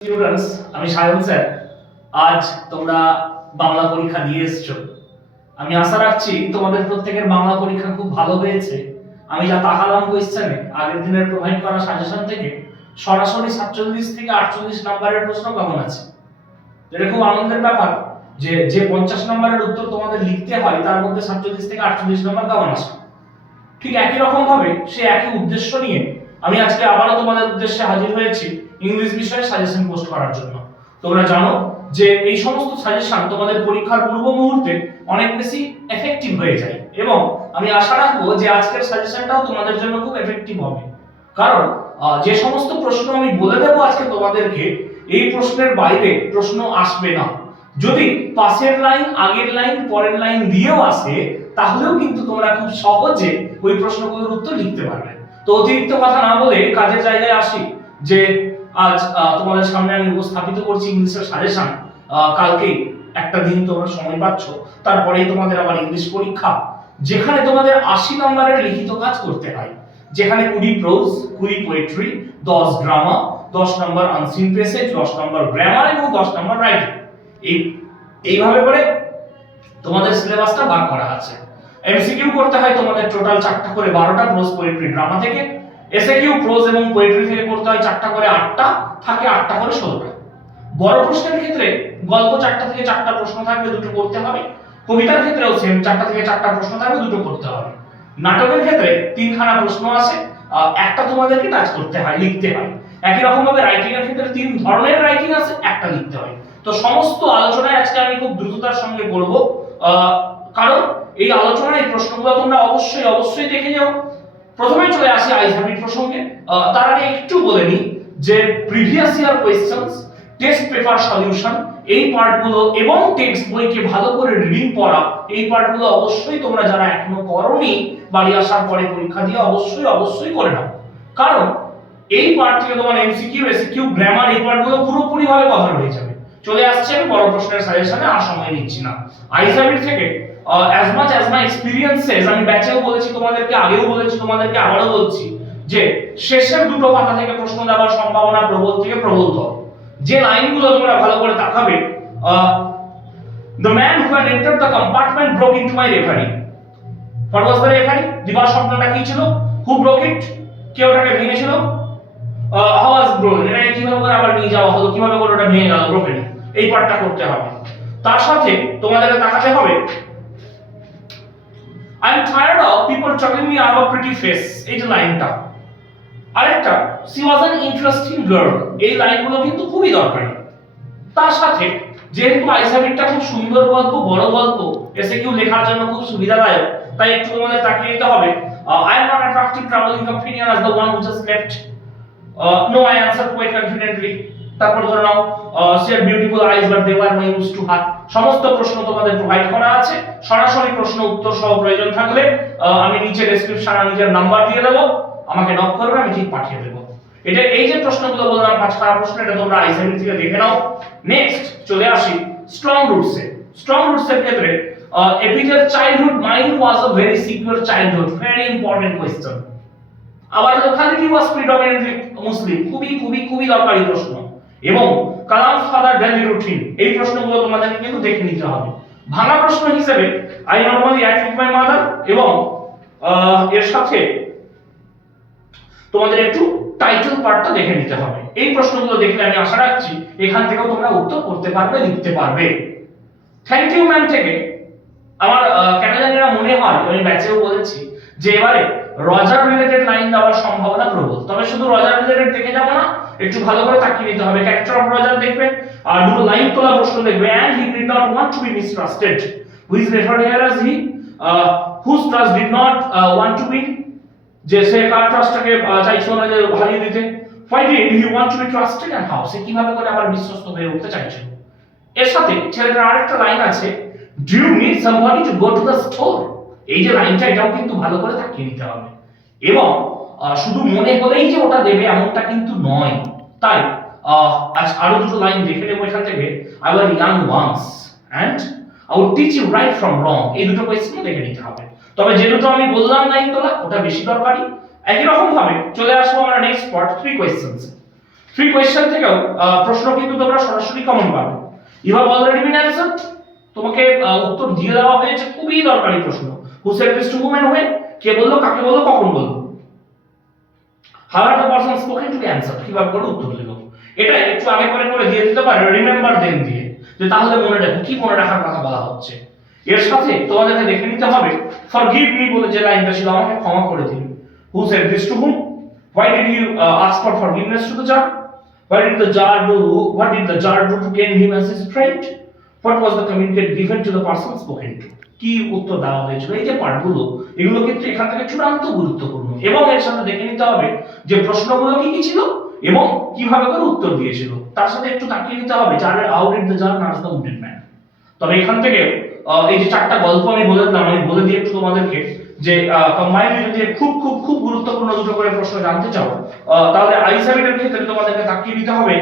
Students, আমি Sayan sir. আজ তোমরা বাংলা পরীক্ষা দিয়ে এসছো। আমি আশা রাখছি তোমাদের প্রত্যেকের বাংলা পরীক্ষা খুব ভালো হয়েছে। আমি যা তাকালাম কোশ্চেনে, আগের দিনের প্রোভাইড করা সাজেশন থেকে সরাসরি 47 থেকে 48 নম্বরের প্রশ্ন কেমন আছে। এটা খুব আনন্দের ব্যাপার যে যে 50 নম্বরের উত্তর তোমাদের লিখতে হয় তার মধ্যে 47 থেকে 48 নম্বর কেমন আসে। ঠিক একই রকম ভাবে সে একই উদ্দেশ্য নিয়ে আমি আজকে আবারও তোমাদের উদ্দেশ্যে হাজির হয়েছি ইংলিশ বিষয়ে সাজেশন পোস্ট করার জন্য। তোমরা জানো যে এই সমস্ত সাজেশন তোমাদের পরীক্ষার পূর্ব মুহূর্তে অনেক বেশি এফেক্টিভ হয়ে যায় এবং আমি আশা রাখবো যে আজকের সাজেশনটাও তোমাদের জন্য খুব এফেক্টিভ হবে। কারণ যে সমস্ত প্রশ্ন আমি বলে দেবো আজকে তোমাদেরকে, এই প্রশ্নের বাইরে প্রশ্ন আসবে না। যদি পাশের লাইন, আগের লাইন, পরের লাইন দিয়েও আসে তাহলেও কিন্তু তোমরা খুব সহজে ওই প্রশ্নগুলোর উত্তর লিখতে পারবে। তো অতিরিক্ত কথা না বলে কাজের জায়গায় আসি যে আজ তোমাদের সামনে আমি উপস্থাপিত করছি ইংলিশের সাজেশন। কালকেই একটা দিন তোমরা সময় পাচ্ছ, তারপরেই তোমাদের আবার ইংলিশ পরীক্ষা, যেখানে তোমাদের 80 নম্বরের লিখিত কাজ করতে হয়, যেখানে 20 প্রোজ, 20 পোয়েট্রি, 10 ড্রামা, 10 নম্বর আনসিন প্যাসেজ, 10 নম্বর গ্রামার এবং 10 নম্বর রাইটিং। এইভাবে করে তোমাদের সিলেবাসটা ভাগ করা আছে। এমসিকিউ করতে হয় তোমাদের টোটাল 4টা করে 12টা প্রোজ, পোয়েট্রি, ড্রামা থেকে। এসএকিউ প্রোজ এবং পোয়েট্রি থেকে করতে হয় 4টা করে 8টা, থাকে 8টা করে 16টা। বড় প্রশ্নের ক্ষেত্রে গল্প 4টা থেকে 4টা প্রশ্ন থাকবে, দুটো করতে হবে। কবিতার ক্ষেত্রেও সেম 4টা থেকে 4টা প্রশ্ন থাকবে, দুটো করতে হবে। নাটকের ক্ষেত্রে 3খানা প্রশ্ন আছে, একটা তোমাদেরকে টাচ করতে হয়, লিখতে হয়। একই রকম ভাবে রাইটিং এর ক্ষেত্রে 3 ধরনের রাইটিং আছে, একটা লিখতে হয়। তো সমস্ত আলোচনায় আজকে আমি খুব দ্রুততার সঙ্গে করব, কারণ এই আলোচনায় এই প্রশ্নগুলো তোমরা অবশ্যই দেখে যাও। প্রথমে চলে আসি আইস হ্যাবিট প্রসঙ্গে। তার আগে একটু বলে নিই যে previous year questions, test paper solution, এই পার্টগুলো এবং টেক্সট বইকে ভালো করে রিডিং পড়া, এই পার্টগুলো অবশ্যই তোমরা যারা এখনো করোনি বাড়ি আসার পরে পরীক্ষা দিয়ে অবশ্যই করে নাও। কারণ এই পার্ট থেকে তোমার এমসিকিউ, এসকিউ, গ্রামার, এই পার্টগুলো পুরোপুরি ভাবে কভার হয়ে যাবে। চলে আসছে আমি বড় প্রশ্নের সাজেশনে, আর সময় নিচ্ছি না। আইস হ্যাবিট থেকে as much as my experience says, আমি ব্যাচেও বলেছি তোমাদেরকে, আগেও বলেছি তোমাদেরকে, আবারও বলছি যে শেষের দুটো পাতা থেকে প্রশ্ন দেওয়ার সম্ভাবনা প্রবল থেকে প্রবলতর। যে লাইনগুলো তোমরা ভালো করে তাকাবে, the man who had entered the compartment broke into my reverie. What was the reverie? দিবার স্বপ্নটা কি ছিল? who broke it? কে ওটাকে ভেঙেছিল? how was broken? এটা কিভাবে করে আবার নিয়ে যাওয়া হলো, কিভাবে করে ওটা ভেঙে গেল, broken, এই পার্টটা করতে হবে। তার সাথে তোমাদেরকে তাকাতে হবে I'm tired of people telling me I have a pretty face, এই যে লাইনটা। আরেকটা, she was an interesting girl, এই লাইনগুলো কিন্তু খুবই দরকারি। তার সাথে যেহেতু আইস হ্যাবিটটা খুব সুন্দর গল্প, বড় গল্প, এসএকিউ লেখার জন্য খুব সুবিধাদায়ক, তাই একটু তোমাদের তাকিয়ে নিতে হবে। I am not attractive traveling companion as the one who just left. No, I answered quite confidently. তারপর ধরে নাও she had beautiful eyes but they were no use to her. সমস্ত প্রশ্ন তোমাদের প্রোভাইড করা আছে। সরাসরি প্রশ্ন উত্তর সহ প্রয়োজন থাকলে আমি নিচে ডেসক্রিপশন আর নিজের নাম্বার দিয়ে দেব, আমাকে নক করবে, আমি ঠিক পাঠিয়ে দেব। এটা এই যে প্রশ্নগুলো বললাম 5খানা প্রশ্ন, এটা তোমরা আইস হ্যাবিট থেকে দেখে নাও। নেক্সট চলে আসি স্ট্রং রুটসে। স্ট্রং রুটসের ক্ষেত্রে এপিজের childhood mind was a very secure childhood, very important question. আবার লোকালিটি ওয়াজ প্রিডমিনেন্টলি মুসলিম, খুবই দরকারি প্রশ্ন। এবং কালামস ফাদার ডেইলি রুটিন, এই প্রশ্নগুলো তোমাদেরকে কিন্তু দেখে নিতে হবে। ভাঙা প্রশ্ন হিসেবে I normally at with my mother, এবং এর সাথে তোমাদের একটু টাইটেল পার্টটা দেখে নিতে হবে। এই প্রশ্নগুলো দেখলে আমি আশা রাখছি এখান থেকেও তোমরা উত্তর করতে পারবে, লিখতে পারবে। থ্যাংক ইউ ম্যাম থেকে আমার কেন জানি না মনে হয়, আমি ব্যাচেও বলেছি যে এবারে রজার রিলেটেড লাইন দেওয়ার সম্ভাবনা প্রবল। তবে শুধু রজার রিলেটেড দেখে যাবো না, একটু ভালো করে তাকিয়ে নিতে হবে। ক্যারেক্টার অফ রজার দেখবে, আর দুটো লাইন তোলা প্রশ্ন দেখবে। and he did not want to be mistrusted, who is referred here as he, whose trust did not want to be, যে সে কার ট্রাস্টটাকে চাইছিল না যে হারিয়ে দিতে। why did he want to be trusted and how, সে কিভাবে করে আবার বিশ্বস্ত হয়ে উঠতে চাইছিল। এর সাথে ছেলেটার আরেকটা লাইন আছে, do you need somebody to go to the store, এই যে লাইনটা, এটাও কিন্তু ভালো করে তাকিয়ে নিতে হবে। এবং শুধু মনে হলেই যে ওটা দেবে এমনটা কিন্তু নয়। তাই আজ আরো দুটো লাইন দেখে নেব এখান থেকে। I was young once and I would teach you right from wrong, এই দুটো কোয়েশ্চেন দেখে নিতে হবে। তবে যে দুটো আমি বললাম লাইন তোলা, ওটা বেশি দরকারি। একই রকম ভাবে চলে আসবো আমরা next part 3 questions. Free question থেকেও প্রশ্ন কিন্তু তোমরা সরাসরি কমন পাবে। You have already been answered, তোমাকে উত্তর দিয়ে দেওয়া হয়েছে, খুবই দরকারি প্রশ্ন। Who said this to whom and when, কে বললো, কাকে বললো, কখন বললো। How are the person spoken to be answered, কিভাবে করে উত্তর দিল। এটা একটু আগে পরে করে দিয়ে দিতে পারে রিমেম্বার দেন দিয়ে, যে তাহলে মনে রাখো কি মনে রাখার কথা বলা হচ্ছে। এর সাথে তোমাদেরকে দেখে নিতে হবে ফরগিভ মি বলে যে লাইনটা ছিল, আমাকে ক্ষমা করে দিন। Who said this to hmm, why did you ask for forgiveness to the jar, what did the jar do to gain him as his friend, what was the communicate given to the person spoken to, কি উত্তর দেওয়া হয়েছিল। এই যে পার্টগুলো, এগুলো কিন্তু এখান থেকে চূড়ান্ত গুরুত্বপূর্ণ। এবং এর সাথে দেখে নিতে হবে যে প্রশ্নগুলো কি কি ছিল এবং কিভাবে করে উত্তর দিয়েছিল। তার সাথে একটু তাকিয়ে নিতে হবে জারের how did the jar nurse the wounded man। তবে এখান থেকে এই যে চারটা গল্প আমি বলে দিলাম, আমি বলে দিয়ে একটু তোমাদেরকে যে কম্বাইন্ড যদি খুব খুব খুব গুরুত্বপূর্ণ দুটো করে প্রশ্ন জানতে চাও, তাহলে আইস হ্যাবিটের ক্ষেত্রে তোমাদেরকে তাকিয়ে নিতে হবে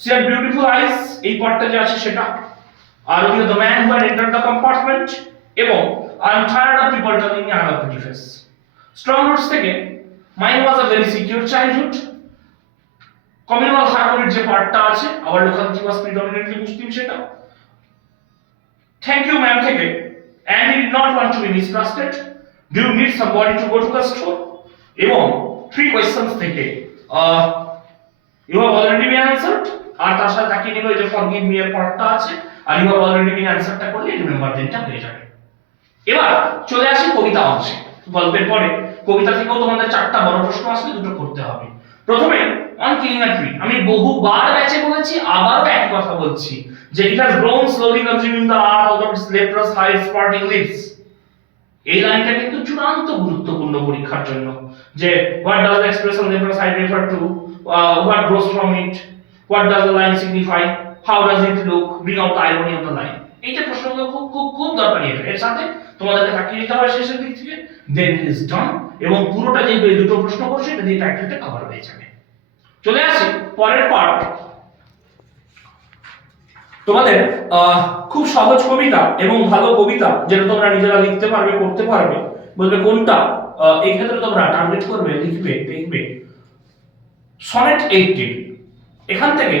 সি আর বিউটিফুল আইস, এই পার্টটা যে আছে সেটা, আর ওদিকে the man who had entered the compartment, এবং I am tired of people telling me I have a pretty face. Strong roots থেকে mine was a very secure childhood, communal হারমোনির যে পার্টটা আছে, our locality was predominantly Muslim, সেটা। Thank you ma'am থেকে and he did not want to be mistrusted, do you need somebody to go to the store, এবং three questions থেকে you have already been answered, আর তার সাথে তাকিয়ে নিল যে forgive me এর পার্টটা আছে, আর you have already been answeredটা করলে রিমেম্বার দেনটা হয়ে যাবে। এবার চলে আসি কবিতা অংশে। গল্পের পরে কবিতা থেকেও তোমাদের চারটা বড় প্রশ্ন আসলে দুটো করতে হবে। প্রথমে অন কিলিং আ ট্রি, আমি বহুবার ব্যাচে বলেছি, আবারও একই কথা বলছি যে it has grown slowly consuming the earth out of its leprous high sprouting leaves। এই লাইনটা কিন্তু চূড়ান্ত গুরুত্বপূর্ণ পরীক্ষার জন্য, যে what does the expression leprous hide refer to, what grows from it, what does the line signify, how does it look, bring out the irony of the line। এই যে প্রশ্নগুলো খুব খুব খুব দরকারি। এর সাথে তোমাদেরকে তাকিয়ে নিতে হবে শেষের দিক থেকে then it is done, এবং পুরোটা যেহেতু এই দুটো প্রশ্ন করছে এটা দিয়ে টাইটেলটা কভার হয়ে যাবে। চলে আসি পরের পার্ট, তোমাদের খুব সহজ কবিতা এবং ভালো কবিতা যেটা তোমরা নিজেরা লিখতে পারবে, করতে পারবে, বলবে কোনটা। এই ক্ষেত্রে তোমরা টার্গেট করবে, লিখবে, দেখবে সনেট 18। এখান থেকে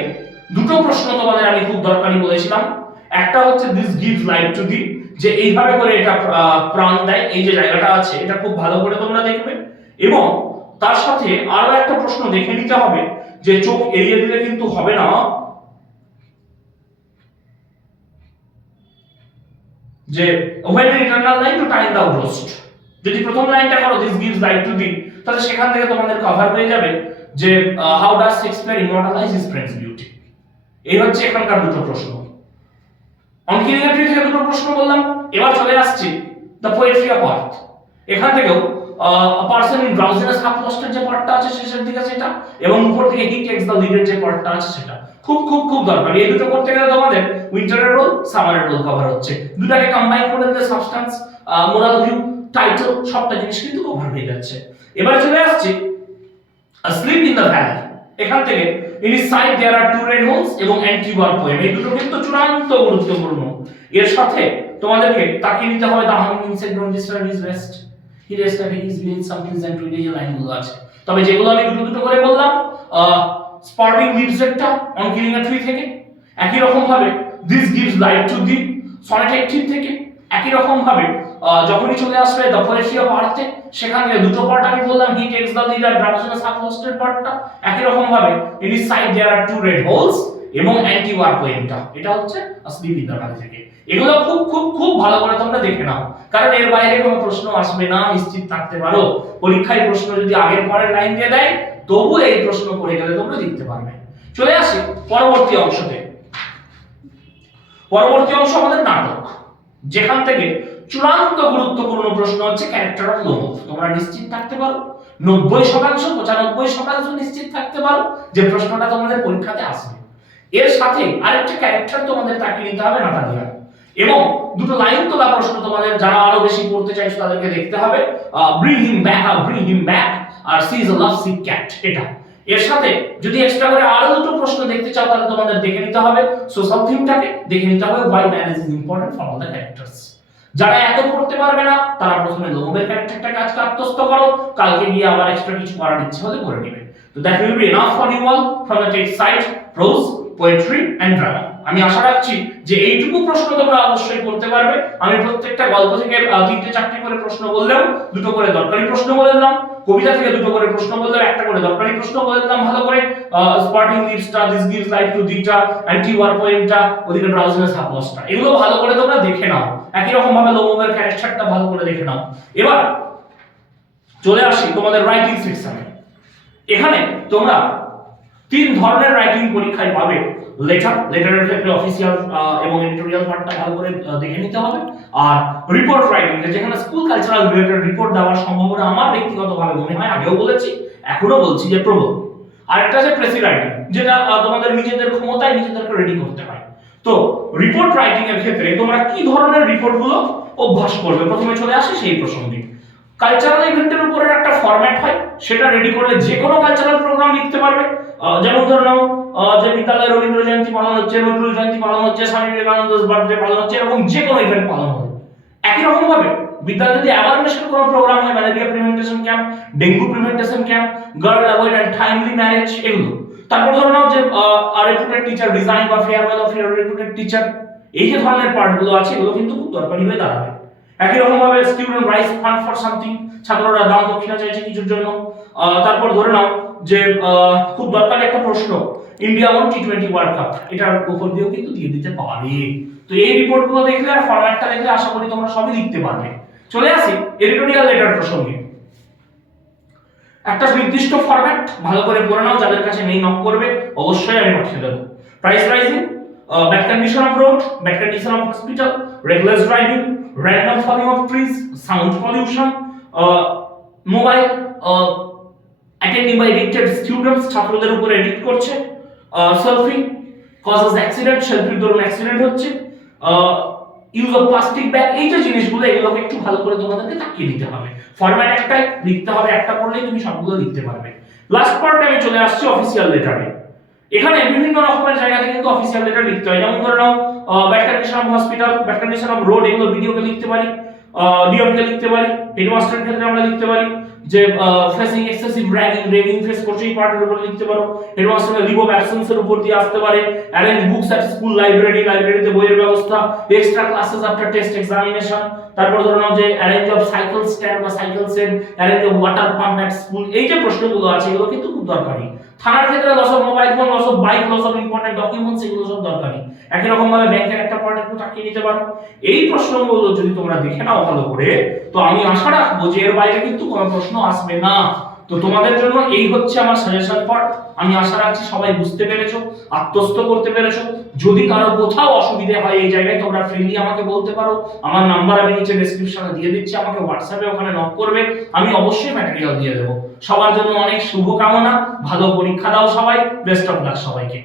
দুটো প্রশ্ন তোমাদের আমি খুব দরকারি বলেছিলাম। একটা হচ্ছে this gives life to the, যে এইভাবে করে এটা প্রাণ দেয়, এই যে জায়গাটা আছে এটা খুব ভালো করে তোমরা দেখবে। এবং তার সাথে আরো একটা প্রশ্ন দেখে নিতে হবে যে চোখ এড়িয়ে দিলে কিন্তু হবে না, যে when an eternal light to time thou dost, যদি প্রথম লাইনটা করো this gives light to thee, তাহলে সেখান থেকে তোমাদের কভার হয়ে যাবে যে how does Shakespeare immortalize his friend's beauty। এই হচ্ছে এখানকার দুটো প্রশ্ন। অন কিলিং আ ট্রি থেকে দুটো প্রশ্ন বললাম। এবার চলে আসছি দ্য পোয়েট্রি অফ আর্থ। এখান থেকেও a person in drowsiness half lost এর যে পার্টটা আছে শেষের দিকে সেটা, এবং উপর থেকে he takes the lead এর যে পার্টটা আছে সেটা খুব খুব খুব দরকারি। এই দুটো করতে গেলে তোমাদের উইন্টারের রোল, সামারের রোল কভার হচ্ছে, দুটাকে কম্বাইন করে দিলে সাবস্টেন্স, মোরাল ভিউ, টাইটেল, সবটা জিনিস কিন্তু কভার হয়ে যাচ্ছে। এবারে চলে আসছি asleep in the valley। এখান থেকে in his side there are two red holes এবং anti-war poem, এই দুটো কিন্তু চূড়ান্ত গুরুত্বপূর্ণ। এর সাথে তোমাদেরকে তাকিয়ে নিতে হবে the humming insect don't disturb his rest, he rested his wings some pleasant to এই লাইনগুলো আছে। তবে যেগুলো আমি দুটো দুটো করে বললাম, স্পার্টিং লিভস একটা অন কিলিং আ ট্রি থেকে, একই রকম ভাবে this gives life to the sonnet 18 থেকে, একই রকম ভাবে যখনই চলে আসবে দ্য পোয়েট্রি অফ আর্থ, সেখান থেকে দুটো পার্ট আমি বললাম, হি টেক্স দ্য লিড আর ড্রাউজিনেস হাফ লস্ট এর পার্টটা, একই রকম ভাবে in his side there are two red holes এবং অ্যান্টি ওয়ার পোয়েমটা, এটা হচ্ছে আসলিপ ইন দ্য ভ্যালি থেকে। এগুলো খুব খুব খুব ভালো করে তোমরা দেখে নাও, কারণ এর বাইরে কোনো প্রশ্ন আসবে না, নিশ্চিত থাকতে পারো। পরীক্ষায় প্রশ্ন যদি আগের পরের লাইন দিয়ে দেয় তবু এই প্রশ্ন পড়ে গেলে তোমরা লিখতে পারবে। চলে আসি পরবর্তী অংশতে। পরবর্তী অংশ আমাদের নাটক, যেখান থেকে চূড়ান্ত গুরুত্বপূর্ণ প্রশ্ন হচ্ছে ক্যারেক্টার অফ লোমফ। তোমরা নিশ্চিত থাকতে পারো 90% 95% নিশ্চিত থাকতে পারো যে প্রশ্নটা তোমাদের পরীক্ষাতে আসবে। এর সাথে আরেকটা ক্যারেক্টার তোমাদের তাকিয়ে নিতে হবে, নাতালিয়া, এবং দুটো লাইন তোলা প্রশ্ন তোমাদের যারা আরো বেশি পড়তে চাইছো তাদেরকে দেখতে হবে, ব্রিং হিম ব্যাক আর she is a love sick cat, এটা। এর সাথে যদি এক্সট্রা করে আরো দুটো প্রশ্ন দেখতে চাও তাহলে তোমাদের দেখে নিতে হবে সোশ্যাল থিমটাকে, দেখে নিতে হবে why marriage is important for all the characters. যারা এত পড়তে পারবে না তারা প্রথমে লোমফের ক্যারেক্টারটাকে আজকে আত্মস্থ করো, কালকে গিয়ে আবার এক্সট্রা কিছু করার ইচ্ছে হলে করে নেবে। তো that will be enough for you all from the text side, prose, poetry and drama. আমি আশা রাখছি যে এইটুকু প্রশ্ন তোমরা অবশ্যই করতে পারবে। আমি প্রত্যেকটা গল্প থেকে 3-4টি করে প্রশ্ন বললেও 2টো করে দরকারি প্রশ্ন বলে দিলাম, কবিতা থেকে 2টো করে প্রশ্ন বললেও 1টা করে দরকারি প্রশ্ন বলে দিলাম ভালো করে। স্পটিং লিভসটা, দিস গিভস লাইফ টু দিটা, অ্যান্টি ওয়ার পোয়েমটা, ওদিকে ব্রাউজিংস হাপোসটা, এগুলো ভালো করে তোমরা দেখে নাও। একই রকম ভাবে লোমোভের ক্যারেক্টারটা ভালো করে দেখে নাও। এবার চলে আসি তোমাদের রাইটিং সেকশনে। এখানে তোমরা 3 ধরনের রাইটিং পরীক্ষায় পাবে। লেটারের ক্ষেত্রে অফিসিয়াল এবং এডিটোরিয়াল পার্টটা ভালো করে দেখে নিতে হবে। আর রিপোর্ট রাইটিং, যেখানে স্কুল কালচারাল রিলেটেড রিপোর্ট দেওয়ার সম্ভাবনা আমার ব্যক্তিগতভাবে মনে হয়, আগেও বলেছি এখনো বলছি, যে প্রবল। আরেকটা আছে প্রেসি রাইটিং, যেটা তোমাদের নিজেদের ক্ষমতায় নিজেদেরকে রেডি করতে হয়। তো রিপোর্ট রাইটিং এর ক্ষেত্রে তোমরা কি ধরনের রিপোর্ট গুলো অভ্যাস করবে, প্রথমে চলে আসি সেই প্রসঙ্গে। কালচারাল ইভেন্টের উপরে একটা ফরম্যাট হয়, সেটা রেডি করলে যে কোনো কালচারাল প্রোগ্রাম লিখতে পারবে। যেমন ধরে নাও যে বিদ্যালয়ে রবীন্দ্র জয়ন্তী পালন হচ্ছে, নজরুল জয়ন্তী পালন হচ্ছে, স্বামী বিবেকানন্দের বার্থডে পালন হচ্ছে, এরকম যে কোনো ইভেন্ট পালন হবে। একই রকম ভাবে বিদ্যালয়ে যদি অ্যাওয়ারনেসের কোনো প্রোগ্রাম হয়, malaria prevention camp, dengue prevention camp, girl avoid and timely marriage, এগুলো। তারপর ধরে নাও যে রেপুটেড টিচার রিজাইন বা farewell of year reputed teacher, এই যে ধরনের পার্টগুলো আছে, এগুলো কিন্তু খুব দরকারি হয়ে দাঁড়াবে। একই রকম ভাবে student rise fund for something, ছাত্ররা দান দক্ষিণা চাইছে কিছুর জন্য। তারপর ধরে নাও যে খুব দরকারি একটা প্রশ্ন, India one T20 world cup, এটার উপর দিয়েও কিন্তু দিয়ে দিতে পারে। তো এই রিপোর্টগুলো দেখলে আর ফরম্যাটটা দেখলে আশা করি তোমরা সবই লিখতে পারবে। চলে আসি এডিটোরিয়াল লেটার প্রসঙ্গে। একটা নির্দিষ্ট ফরম্যাট ভালো করে পড়ে নাও, যাদের কাছে নেই নক করবে, অবশ্যই আমি পাঠিয়ে দেবো। Price rising, bad condition of road, bad condition of hospital, reckless driving, random falling of trees, sound pollution, mobile attending by addicted students, ছাত্রদের উপর এডিক্ট করছে, সেলফি causes accident, সেলফির দরুন অ্যাক্সিডেন্ট হচ্ছে, ইউজ অফ প্লাস্টিক ব্যাগ, এই যে জিনিসগুলো, এগুলোকে একটু ভালো করে তোমাদেরকে তাকিয়ে দিতে হবে। ফরম্যাট একটাই লিখতে হবে, একটা পড়লেই তুমি সবগুলো লিখতে পারবে। লাস্ট পার্টে আমি চলে আসছি অফিসিয়াল লেটারে। এখানে বিভিন্ন রকমের জায়গা থেকে কিন্তু অফিসিয়াল লেটার লিখতে হয়। যেমন ধরে নাও bad condition of hospital, bad condition of road, এগুলো ভিডিওকে লিখতে পারি, ডিএমকে লিখতে পারি। হেডমাস্টারের ক্ষেত্রে আমরা লিখতে পারি যে ফেসিং এক্সেসিভ র্যাগিং ফেস করছে, এই পার্টের উপর লিখতে পারো। হেডমাস্টারের লিভ অফ অ্যাবসেন্স এর উপর দিয়ে আসতে পারে। অ্যারেঞ্জ বুকস অ্যাট স্কুল লাইব্রেরিতে বইয়ের ব্যবস্থা, extra classes after test examination. তারপর ধরে নাও যে অ্যারেঞ্জ অফ সাইকেল স্ট্যান্ড বা cycle set, arrange of water pump at school, এই যে প্রশ্নগুলো আছে, এগুলো কিন্তু খুব দরকারি। থানার ক্ষেত্রে loss of mobile phone, loss of bike, loss of important documents, এগুলো সব দরকারি। একই রকম ভাবে ব্যাংকের একটা পার্ট একটু তাকিয়ে নিতে পারো। এই প্রশ্নগুলো যদি তোমরা দেখে নাও ভালো করে, তো আমি আশা রাখবো যে এর বাইরে কিন্তু কোনো প্রশ্ন আসবে না। তো তোমাদের জন্য এই হচ্ছে আমার সাজেশন পার্ট। আমি আশা রাখছি সবাই বুঝতে পেরেছো, আত্মস্থ করতে পেরেছো। যদি কারো কোথাও অসুবিধা হয় এই জায়গায়, তোমরা ফ্রিলি আমাকে বলতে পারো। আমার নাম্বার আমি নিচে ডেসক্রিপশনে দিয়ে দিচ্ছি, আমাকে হোয়াটসঅ্যাপে ওখানে নক করবে, আমি অবশ্যই ম্যাটেরিয়াল দিয়ে দেবো। সবার জন্য অনেক শুভকামনা, ভালো পরীক্ষা দাও সবাই, বেস্ট অফ লাক সবাইকে।